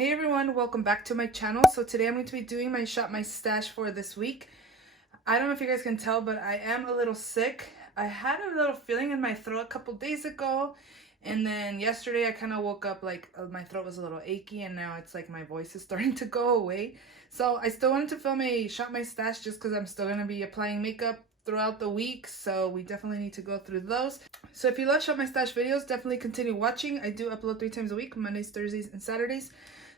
Hey everyone, welcome back to my channel. So today I'm going to be doing my Shop My Stash for this week. I don't know if you guys can tell, but I am a little sick. I had a little feeling in my throat a couple days ago, and then yesterday I kind of woke up like my throat was a little achy, and now it's like my voice is starting to go away. So I still wanted to film a Shop My Stash just because I'm still going to be applying makeup throughout the week, so we definitely need to go through those. So if you love Shop My Stash videos, definitely continue watching. I do upload 3 times a week, Mondays, Thursdays, and Saturdays.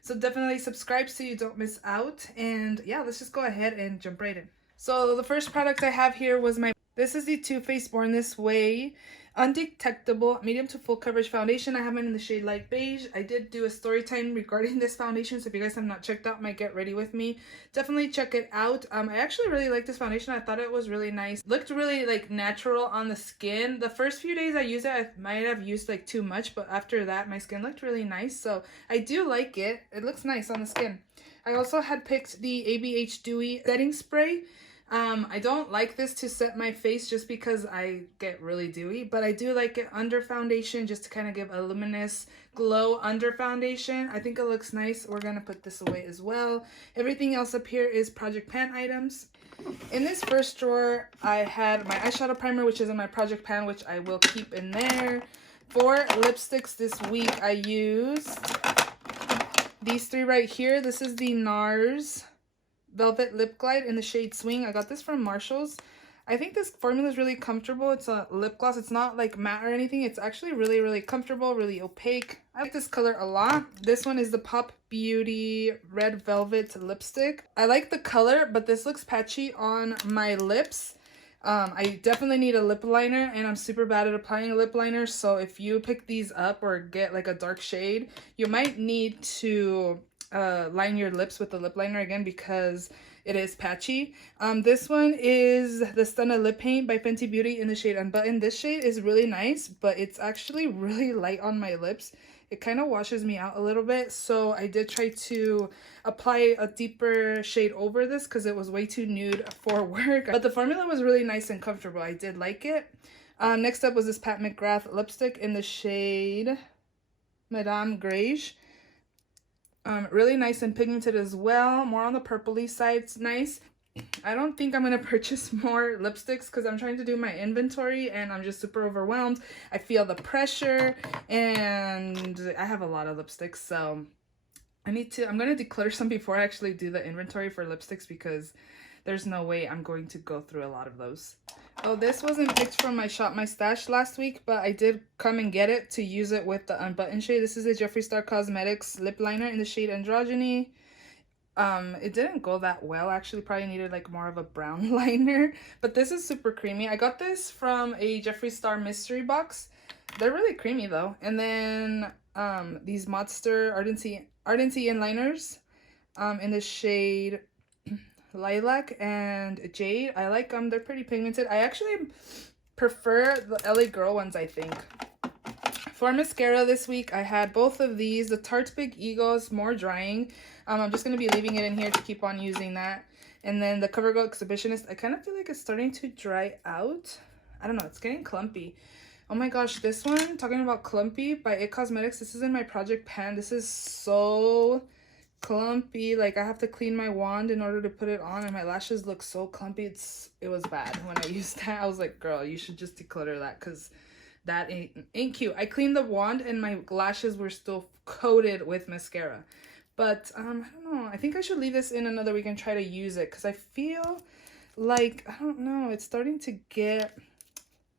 So definitely subscribe so you don't miss out. And yeah, let's just go ahead and jump right in. So the first product I have here was this is the Too Faced Born This Way Undetectable Medium to Full Coverage Foundation. I have it in the shade Light Beige. I did do a story time regarding this foundation, so if you guys have not checked out my Get Ready With Me, definitely check it out. I actually really like this foundation. I thought it was really nice. Looked really like natural on the skin. The first few days I used it, I might have used like too much, but after that my skin looked really nice, so I do like it. It looks nice on the skin. I also had picked the ABH Dewy Setting Spray. I don't like this to set my face just because I get really dewy, but I do like it under foundation just to kind of give a luminous glow under foundation. I think it looks nice. We're going to put this away as well. Everything else up here is Project Pan items. In this first drawer, I had my eyeshadow primer, which is in my Project Pan, which I will keep in there. For lipsticks this week, I used these 3 right here. This is the NARS Velvet Lip Glide in the shade Swing. I got this from Marshall's. I think this formula is really comfortable. It's a lip gloss. It's not like matte or anything. It's actually really comfortable, really opaque. I like this color a lot. This one is the Pop Beauty Red Velvet Lipstick. I like the color, but this looks patchy on my lips. I definitely need a lip liner, and I'm super bad at applying a lip liner, so if you pick these up or get like a dark shade, you might need to line your lips with the lip liner again because it is patchy. This one is the Stunna Lip Paint by Fenty Beauty in the shade Unbuttoned. This shade is really nice, but it's actually really light on my lips. It kind of washes me out a little bit, so I did try to apply a deeper shade over this because it was way too nude for work. But the formula was really nice and comfortable. I did like it. Next up was this Pat McGrath lipstick in the shade Madame Grage. Really nice and pigmented as well. More on the purpley side. It's nice. I don't think I'm going to purchase more lipsticks because I'm trying to do my inventory and I'm just super overwhelmed. I feel the pressure and I have a lot of lipsticks, so I'm going to declutter some before I actually do the inventory for lipsticks because there's no way I'm going to go through a lot of those. Oh, this wasn't picked from my Shop My Stash last week, but I did come and get it to use it with the Unbuttoned shade. This is a Jeffree Star Cosmetics lip liner in the shade Androgyny. It didn't go that well. Actually, probably needed like more of a brown liner, but this is super creamy. I got this from a Jeffree Star mystery box. They're really creamy though. And then these Monster Ardency Liners in the shade Lilac and Jade. I like them. They're pretty pigmented. I actually prefer the LA Girl ones, I think. For mascara this week, I had both of these. The Tarte Big Eagles More Drying. I'm just going to be leaving it in here to keep on using that. And then the CoverGirl Exhibitionist. I kind of feel like it's starting to dry out. I don't know. It's getting clumpy. Oh my gosh, this one, talking about clumpy, by IT Cosmetics. This is in my Project Pan. This is so clumpy. Like, I have to clean my wand in order to put it on, and my lashes look so clumpy. It was bad when I used that. I was like, girl, you should just declutter that because that ain't cute. I cleaned the wand and my lashes were still coated with mascara. But I don't know, I think I should leave this in another week and try to use it because I feel like, I don't know, it's starting to get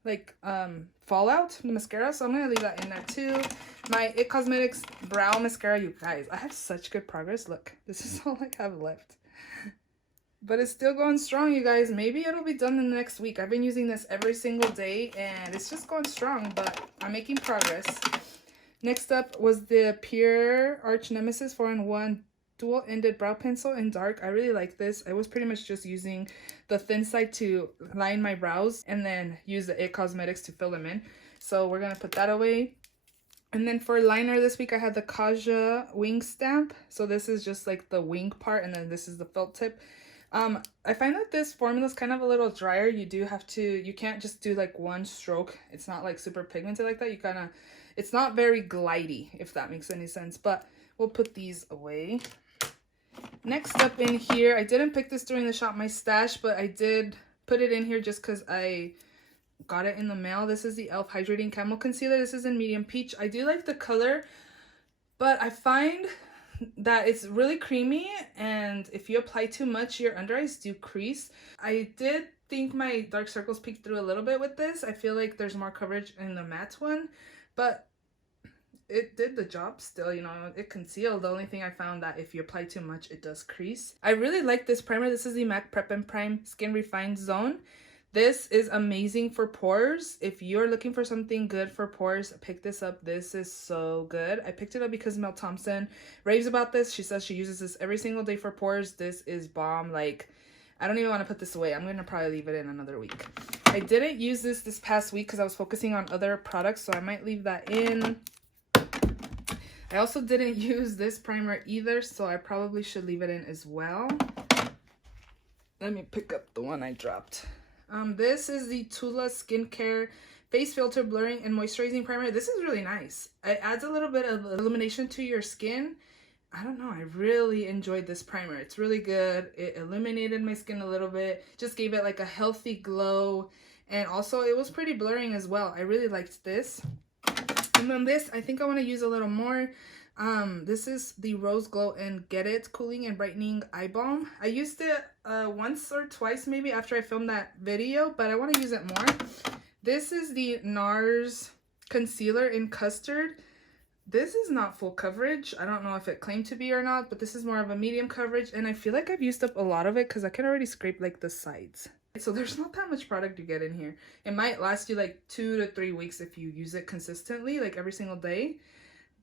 like fallout, the mascara, so I'm gonna leave that in there too. My IT Cosmetics brow mascara, you guys, I have such good progress. Look, this is all I have left, but it's still going strong, you guys. Maybe it'll be done in the next week. I've been using this every single day and it's just going strong, but I'm making progress. Next up was the Pure Arch Nemesis 4-in-1 dual-ended brow pencil in dark. I really like this. I was pretty much just using the thin side to line my brows and then use the IT Cosmetics to fill them in. So we're going to put that away. And then for liner this week, I had the Kaja Wing Stamp. So this is just like the wing part, and then this is the felt tip. I find that this formula is kind of a little drier. You can't just do like one stroke. It's not like super pigmented like that. It's not very glidey, if that makes any sense. But we'll put these away. Next up in here, I didn't pick this during the Shop My Stash, but I did put it in here just because I got it in the mail. This is the e.l.f. Hydrating Camo Concealer. This is in medium peach. I do like the color, but I find that it's really creamy, and if you apply too much, your under eyes do crease. I did think my dark circles peeked through a little bit with this. I feel like there's more coverage in the matte one, but it did the job still, you know, it concealed. The only thing I found that if you apply too much, it does crease. I really like this primer. This is the MAC Prep and Prime Skin Refined Zone. This is amazing for pores. If you're looking for something good for pores, pick this up. This is so good. I picked it up because Mel Thompson raves about this. She says she uses this every single day for pores. This is bomb. Like, I don't even want to put this away. I'm going to probably leave it in another week. I didn't use this past week because I was focusing on other products, so I might leave that in. I also didn't use this primer either, so I probably should leave it in as well. Let me pick up the one I dropped. This is the Tula Skincare Face Filter Blurring and Moisturizing Primer. This is really nice. It adds a little bit of illumination to your skin. I don't know, I really enjoyed this primer. It's really good. It illuminated my skin a little bit, just gave it like a healthy glow, and also it was pretty blurring as well. I really liked this. And then this, I think I want to use a little more. This is the Rose Glow and Get It Cooling and Brightening Eye Balm. I used it once or twice maybe after I filmed that video, but I want to use it more. This is the NARS Concealer in Custard. This is not full coverage. I don't know if it claimed to be or not, but this is more of a medium coverage, and I feel like I've used up a lot of it because I can already scrape like the sides. So there's not that much product you get in here. It might last you like 2 to 3 weeks if you use it consistently, like every single day.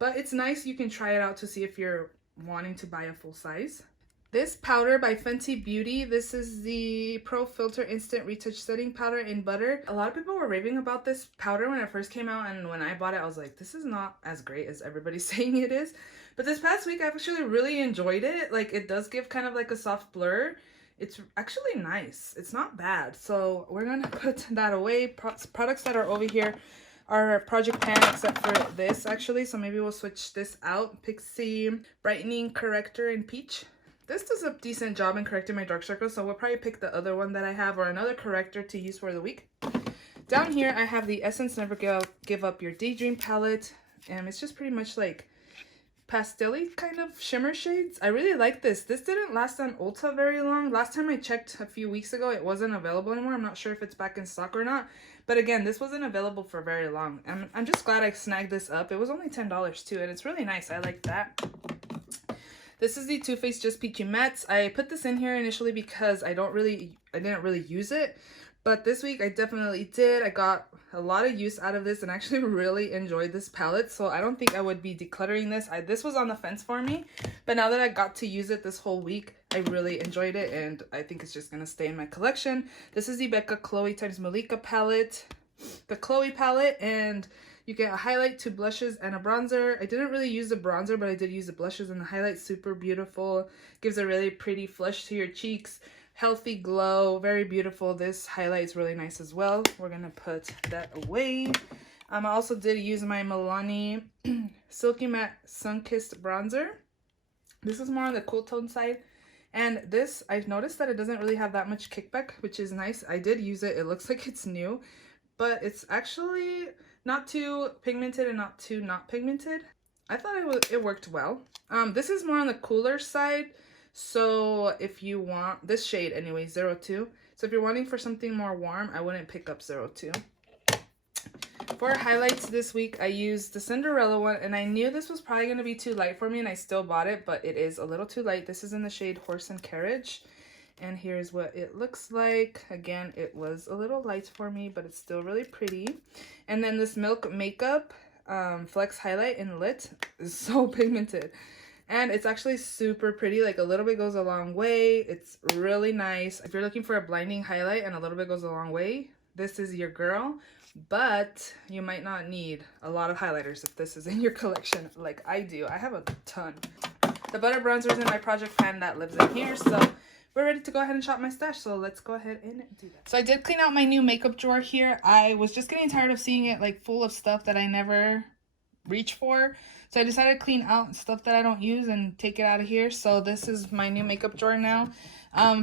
But it's nice. You can try it out to see if you're wanting to buy a full size. This powder by Fenty Beauty. This is the Pro Filter Instant Retouch Setting Powder in Butter. A lot of people were raving about this powder when it first came out, and when I bought it, I was like, this is not as great as everybody's saying it is. But this past week, I've actually really enjoyed it. Like, it does give kind of like a soft blur. It's actually nice. It's not bad. So we're going to put that away. Products that are over here are Project Pan, except for this actually. So maybe we'll switch this out. Pixie Brightening Corrector in Peach. This does a decent job in correcting my dark circles. So we'll probably pick the other one that I have or another corrector to use for the week. Down here, I have the Essence Never Give Up Your Daydream palette. And it's just pretty much like pastel-y kind of shimmer shades. I really like this. This didn't last on Ulta very long. Last time I checked a few weeks ago, it wasn't available anymore. I'm not sure if it's back in stock or not. But again, this wasn't available for very long. I'm just glad I snagged this up. It was only $10 too, and it's really nice. I like that. This is the Too Faced Just Peachy Mattes. I put this in here initially because I didn't really use it. But this week I definitely did. I got a lot of use out of this and actually really enjoyed this palette. So I don't think I would be decluttering this. This was on the fence for me. But now that I got to use it this whole week, I really enjoyed it. And I think it's just going to stay in my collection. This is the Becca Chloe x Malika palette. The Chloe palette. And you get a highlight, 2 blushes, and a bronzer. I didn't really use the bronzer, but I did use the blushes and the highlight. Super beautiful. Gives a really pretty flush to your cheeks. Healthy glow, very beautiful. This highlight is really nice as well. We're gonna put that away. I also did use my Milani Silky Matte Sun-Kissed Bronzer. This is more on the cool tone side. And this, I've noticed that it doesn't really have that much kickback, which is nice. I did use it. It looks like it's new, but it's actually not too pigmented and not too not pigmented. I thought it worked well. This is more on the cooler side. So if you want this shade anyway, 02. So if you're wanting for something more warm, I wouldn't pick up 02. For highlights this week, I used the Cinderella one, and I knew this was probably going to be too light for me, and I still bought it, but it is a little too light. This is in the shade Horse and Carriage, and here's what it looks like. Again, it was a little light for me, but it's still really pretty. And then this Milk Makeup Flex Highlight in Lit is so pigmented. And it's actually super pretty. Like, a little bit goes a long way. It's really nice. If you're looking for a blinding highlight and a little bit goes a long way, this is your girl. But you might not need a lot of highlighters if this is in your collection like I do. I have a ton. The Butter Bronzer is in my Project Pan that lives in here. So we're ready to go ahead and shop my stash. So let's go ahead and do that. So I did clean out my new makeup drawer here. I was just getting tired of seeing it like full of stuff that I never reach for. So I decided to clean out stuff that I don't use and take it out of here. So this is my new makeup drawer now. I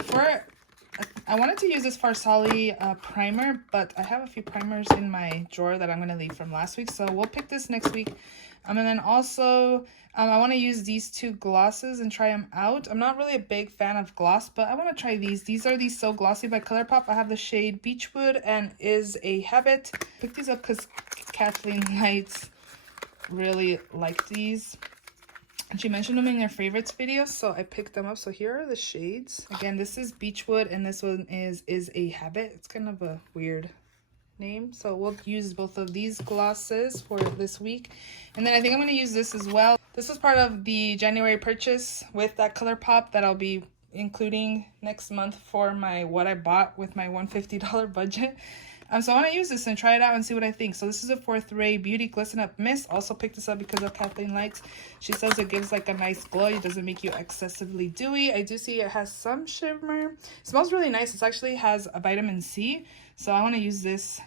wanted to use this Farsali primer, but I have a few primers in my drawer that I'm going to leave from last week. So we'll pick this next week. And then also, I want to use these two glosses and try them out. I'm not really a big fan of gloss, but I want to try these. These are these So Glossy by ColourPop. I have the shade Beechwood and Is a Habit. I picked these up because Kathleen Lights really liked these. And she mentioned them in her favorites video, so I picked them up. So here are the shades. Again, this is Beechwood and this one is a Habit. It's kind of a weird name. So we'll use both of these glosses for this week. And then I think I'm going to use this as well. This was part of the January purchase with that ColourPop that I'll be including next month for my what I bought with my $150 budget. So I want to use this and try it out and see what I think. So this is a Fourth Ray Beauty Glisten Up Mist. Also picked this up because of Kathleen Lights. She says it gives like a nice glow. It doesn't make you excessively dewy. I do see it has some shimmer. It smells really nice. It actually has a vitamin C. So I want to use this.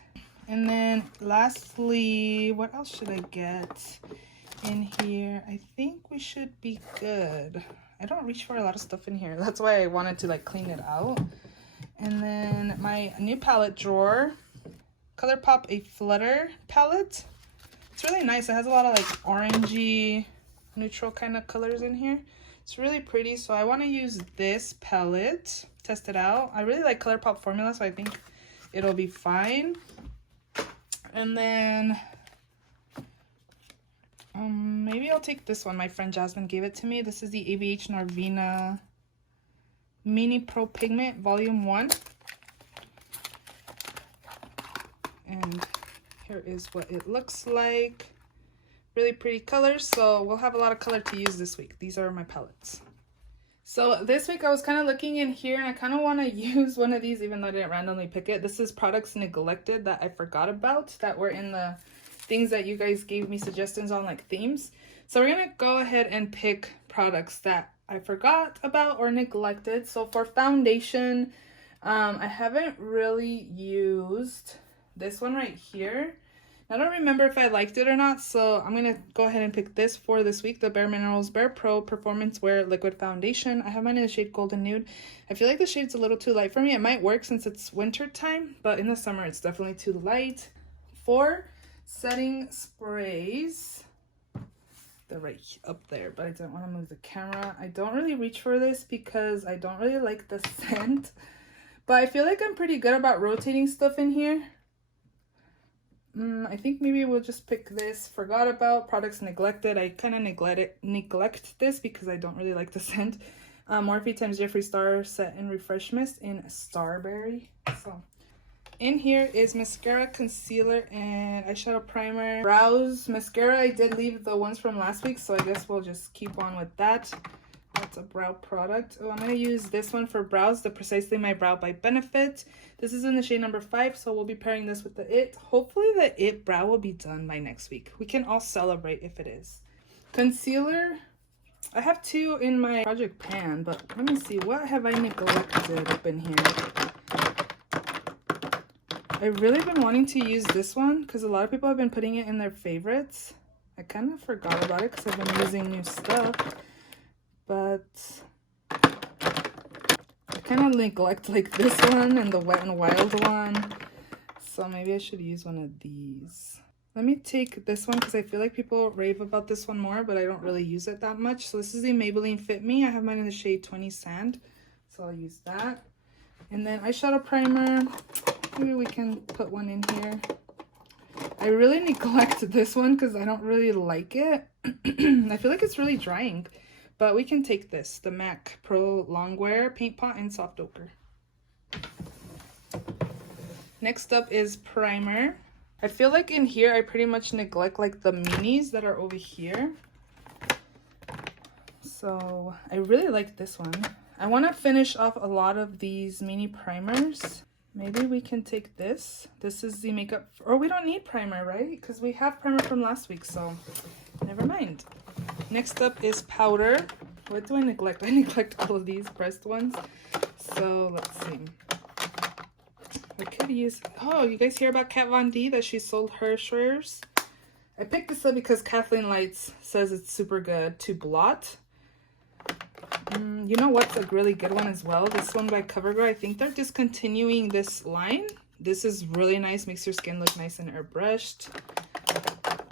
And then lastly, what else should I get in here? I think we should be good. I don't reach for a lot of stuff in here. That's why I wanted to like clean it out. And then my new palette drawer, ColourPop A Flutter palette. It's really nice. It has a lot of like orangey, neutral kind of colors in here. It's really pretty. So I want to use this palette, test it out. I really like ColourPop formula, so I think it'll be fine. And then maybe I'll take this one. My friend Jasmine gave it to me. This is the ABH Narvina Mini Pro Pigment Volume 1. And here is what it looks like. Really pretty colors, so we'll have a lot of color to use this week. These are my palettes. So this week I was kind of looking in here and I kind of want to use one of these even though I didn't randomly pick it. This is Products Neglected that I forgot about that were in the things that you guys gave me suggestions on, like themes. So we're going to go ahead and pick products that I forgot about or neglected. So for foundation, I haven't really used this one right here. I don't remember if I liked it or not, so I'm going to go ahead and pick this for this week, the Bare Minerals Bare Pro Performance Wear Liquid Foundation. I have mine in the shade Golden Nude. I feel like the shade's a little too light for me. It might work since it's winter time, but in the summer it's definitely too light. For setting sprays, they're right up there, but I didn't want to move the camera. I don't really reach for this because I don't really like the scent, but I feel like I'm pretty good about rotating stuff in here. I think maybe we'll just pick this. Forgot about Products Neglected. I kind of neglect this because I don't really like the scent. Morphe times Jeffree Star Set and Refresh Mist in Starberry. So in here is mascara, concealer, and eyeshadow primer. Brows mascara, I did leave the ones from last week, so I guess we'll just keep on with that. That's a brow product. Oh, I'm going to use this one for brows, the Precisely My Brow by Benefit. This is in the shade number 5, so we'll be pairing this with the It. Hopefully the It brow will be done by next week. We can all celebrate if it is. Concealer, I have 2 in my project pan, but let me see. What have I neglected up in here? I've really been wanting to use this one because a lot of people have been putting it in their favorites. I kind of forgot about it because I've been using new stuff. But I kind of neglect like this one and the Wet n Wild one. So maybe I should use one of these. Let me take this one because I feel like people rave about this one more, but I don't really use it that much. So this is the Maybelline Fit Me. I have mine in the shade 20 Sand. So I'll use that. And then eyeshadow primer. Maybe we can put one in here. I really neglect this one because I don't really like it. I feel like it's really drying. But we can take this, the MAC Pro Longwear Paint Pot in Soft Ochre. Next up is primer. I feel like in here I pretty much neglect like the minis that are over here. So I really like this one. I want to finish off a lot of these mini primers. Maybe we can take this. This is the makeup, or we don't need primer, right? Because we have primer from last week, so never mind. Next up is powder. What do I neglect? I neglect all of these pressed ones. So let's see. I could use... Oh, you guys hear about Kat Von D that she sold her shares? I picked this up because Kathleen Lights says it's super good to blot. You know what's a really good one as well? This one by CoverGirl. I think they're discontinuing this line. This is really nice. Makes your skin look nice and airbrushed.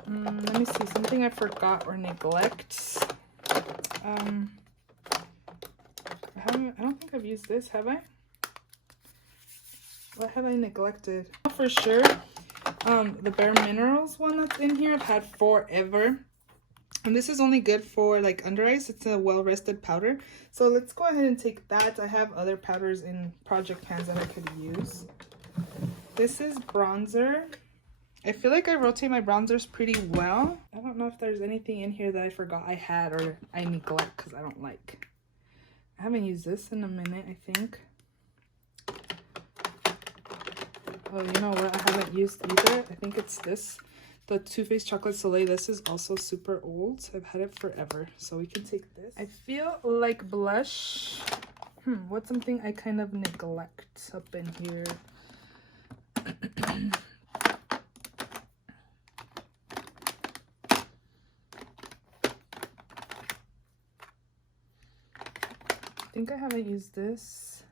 Let me see. Something I forgot or neglect. I don't think I've used this, have I? What have I neglected? For sure, the Bare Minerals one that's in here I've had forever. And this is only good for like under eyes. It's a well-rested powder. So let's go ahead and take that. I have other powders in project pans that I could use. This is bronzer. I feel like I rotate my bronzers pretty well. I don't know if there's anything in here that I forgot I had or I neglect because I don't like. I haven't used this in a minute, I think. Oh, you know what I haven't used either? I think it's this. The Too Faced Chocolate Soleil. This is also super old. I've had it forever. So we can take this. I feel like blush. What's something I kind of neglect up in here? I think I haven't used this.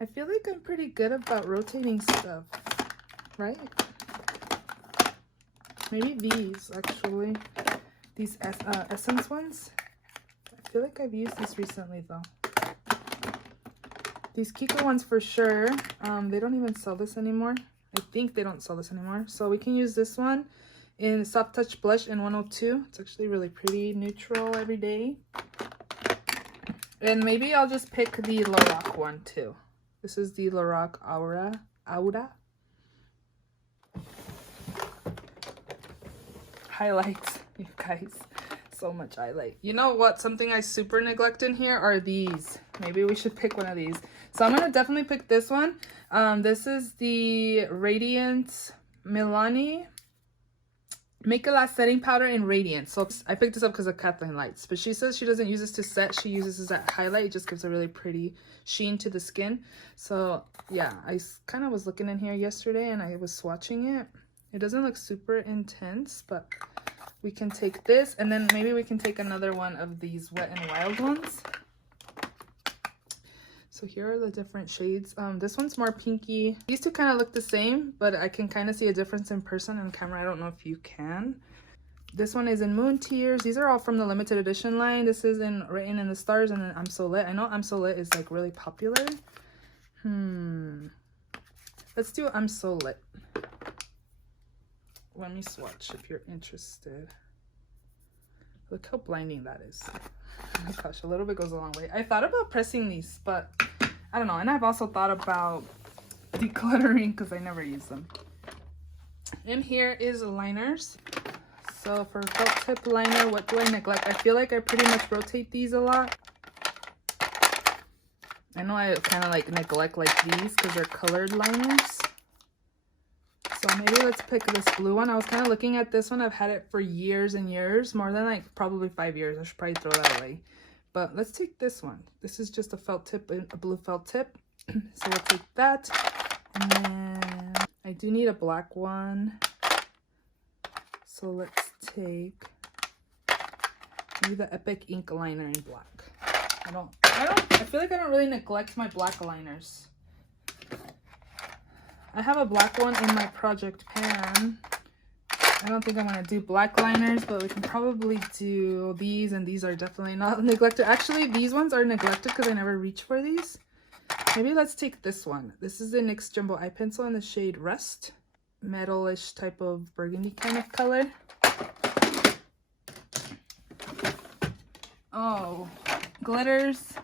I feel like I'm pretty good about rotating stuff, right? Maybe these, actually. These Essence ones. I feel like I've used these recently, though. These Kiko ones for sure. They don't even sell this anymore. I think they don't sell this anymore. So we can use this one in Soft Touch Blush in 102. It's actually really pretty, neutral, everyday. And maybe I'll just pick the Lorac one, too. This is the Lorac Aura. Highlights, you guys. So much highlight. You know what? Something I super neglect in here are these. Maybe we should pick one of these. So I'm going to definitely pick this one. This is the Radiant Milani Make It Last Setting Powder in Radiant. So I picked this up because of Kathleen Lights. But she says she doesn't use this to set. She uses this at highlight. It just gives a really pretty sheen to the skin. So yeah, I kind of was looking in here yesterday and I was swatching it. It doesn't look super intense, but we can take this. And then maybe we can take another one of these Wet n Wild ones. So here are the different shades. This one's more pinky. These two kind of look the same, but I can kind of see a difference in person and camera. I don't know if you can. This one is in Moon Tears. These are all from the limited edition line. This is in Written in the Stars and then I'm So Lit. I know I'm So Lit is like really popular. Let's do I'm So Lit. Let me swatch if you're interested. Look how blinding that is. Oh my gosh, a little bit goes a long way. I thought about pressing these, but I don't know. And I've also thought about decluttering because I never use them. And here is liners. So for felt tip liner, what do I neglect? I feel like I pretty much rotate these a lot. I know I kind of like neglect like these because they're colored liners. So maybe let's pick this blue one. I was kind of looking at this one. I've had it for years and years, more than like probably 5 years. I should probably throw that away. But let's take this one. This is just a felt tip, a blue felt tip. So we'll take that. And then I do need a black one. So let's take maybe the Epic Ink liner in black. I feel like I don't really neglect my black liners. I have a black one in my project pan. I don't think I'm going to do black liners, but we can probably do these, and these are definitely not neglected. Actually, these ones are neglected because I never reach for these. Maybe let's take this one. This is the NYX Jumbo Eye Pencil in the shade Rust. Metalish type of burgundy kind of color. Oh, glitters.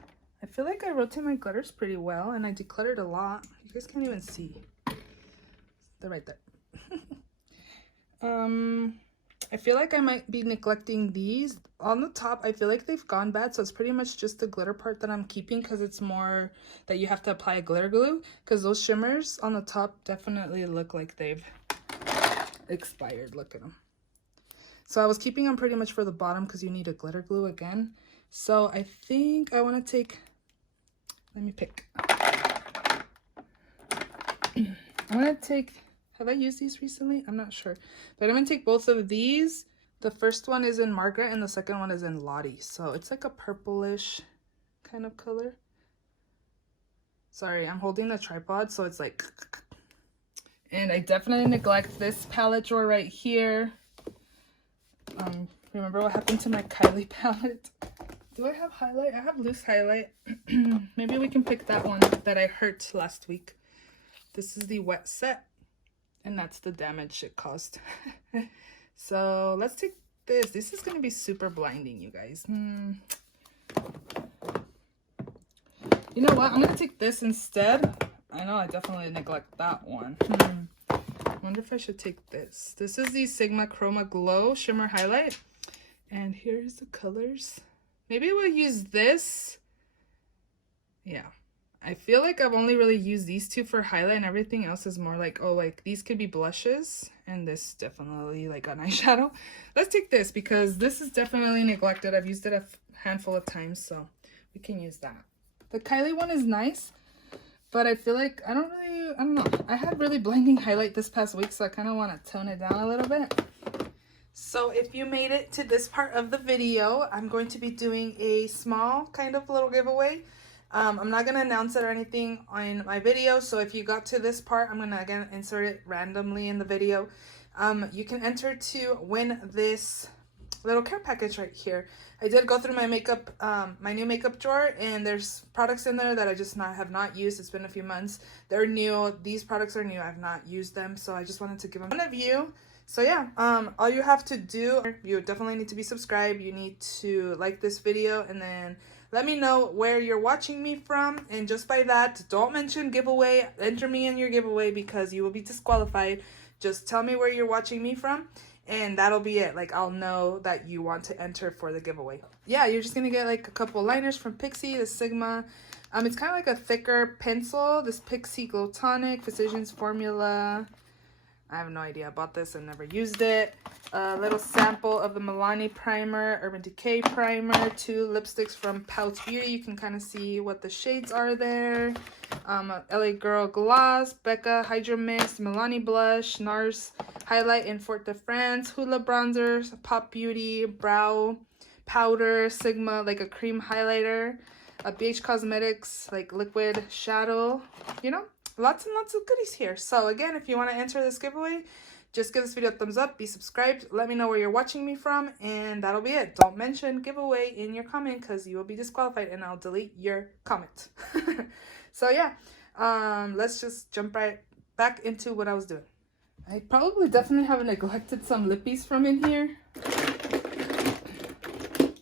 I feel like I rotate my glitters pretty well, and I decluttered a lot. You guys can't even see. They're right there. I feel like I might be neglecting these. On the top, I feel like they've gone bad, so it's pretty much just the glitter part that I'm keeping because it's more that you have to apply a glitter glue, because those shimmers on the top definitely look like they've expired. Look at them. So I was keeping them pretty much for the bottom because you need a glitter glue again. So I think I want to take, let me pick. I'm going to take Have I used these recently? I'm not sure. But I'm going to take both of these. The first one is in Margaret and the second one is in Lottie. So it's like a purplish kind of color. Sorry, I'm holding the tripod, so it's like... And I definitely neglect this palette drawer right here. Remember what happened to my Kylie palette? Do I have highlight? I have loose highlight. Maybe we can pick that one that I hurt last week. This is the wet set, and that's the damage it caused. So let's take this. This is going to be super blinding, you guys. You know what? I'm going to take this instead. I know I definitely neglect that one. I wonder if I should take this. This is the Sigma Chroma Glow Shimmer Highlight. And here's the colors. Maybe we'll use this. Yeah. I feel like I've only really used these two for highlight, and everything else is more like, oh, like these could be blushes, and this definitely like an eyeshadow. Let's take this because this is definitely neglected. I've used it a handful of times, so we can use that. The Kylie one is nice, but I feel like I don't know. I had really blinding highlight this past week, so I kind of want to tone it down a little bit. So if you made it to this part of the video, I'm going to be doing a small kind of little giveaway. I'm not going to announce it or anything on my video, so if you got to this part, I'm going to again insert it randomly in the video. You can enter to win this little care package right here. I did go through my makeup, my new makeup drawer, and there's products in there that I just have not used. It's been a few months. They're new. These products are new. I've not used them, so I just wanted to give them one of you. So yeah, all you have to do, you definitely need to be subscribed. You need to like this video, and then let me know where you're watching me from. And just by that, don't mention giveaway. Enter me in your giveaway because you will be disqualified. Just tell me where you're watching me from, and that'll be it. Like, I'll know that you want to enter for the giveaway. Yeah, you're just gonna get like a couple liners from Pixi, the Sigma. It's kind of like a thicker pencil. This Pixi Glow Tonic, Physicians Formula. I have no idea about this. I never used it. A little sample of the Milani Primer, Urban Decay Primer, 2 lipsticks from Pout Beauty. You can kind of see what the shades are there. LA Girl Gloss, Becca Hydro Mist, Milani Blush, NARS Highlight in Fort de France, Hoola Bronzers, Pop Beauty, Brow Powder, Sigma, like a cream highlighter, a BH Cosmetics, like liquid shadow, you know? Lots and lots of goodies here. So again, if you want to enter this giveaway, just give this video a thumbs up, be subscribed, let me know where you're watching me from, and that'll be it. Don't mention giveaway in your comment because you will be disqualified and I'll delete your comment. So yeah, let's just jump right back into what I was doing. I probably definitely have neglected some lippies from in here.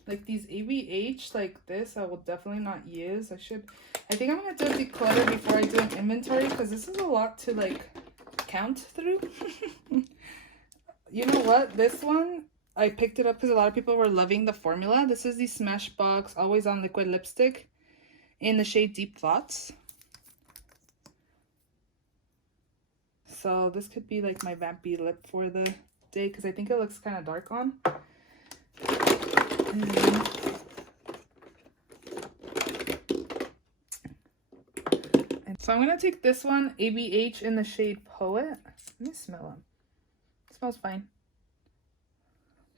Like these ABH, like this, I will definitely not use. I think I'm going to do a declutter before I do an inventory because this is a lot to like count through. You know what? This one, I picked it up because a lot of people were loving the formula. This is the Smashbox Always On Liquid Lipstick in the shade Deep Thoughts. So this could be like my vampy lip for the day because I think it looks kind of dark on. So I'm going to take this one, ABH in the shade Poet. Let me smell them. It smells fine.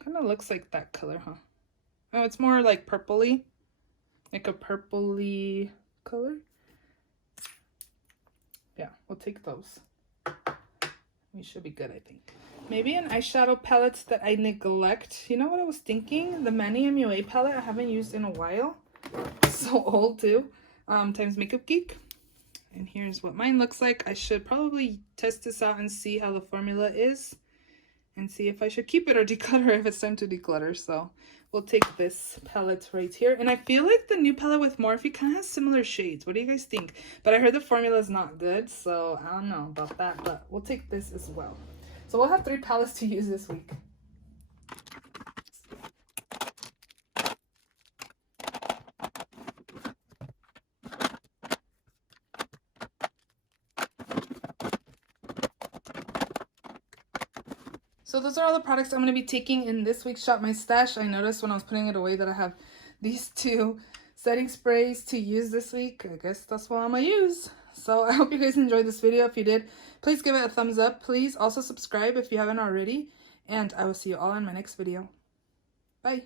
Kind of looks like that color, huh? Oh, it's more like purpley. Like a purpley color. Yeah, we'll take those. We should be good, I think. Maybe an eyeshadow palette that I neglect. You know what I was thinking? The Manny MUA palette I haven't used in a while. So old too. Times Makeup Geek. And here's what mine looks like. I should probably test this out and see how the formula is. And see if I should keep it or declutter if it's time to declutter. So we'll take this palette right here. And I feel like the new palette with Morphe kind of has similar shades. What do you guys think? But I heard the formula is not good. So I don't know about that. But we'll take this as well. So we'll have 3 palettes to use this week. So those are all the products I'm going to be taking in this week's Shop My Stash. I noticed when I was putting it away that I have these 2 setting sprays to use this week. I guess that's what I'm going to use. So I hope you guys enjoyed this video. If you did, please give it a thumbs up. Please also subscribe if you haven't already. And I will see you all in my next video. Bye.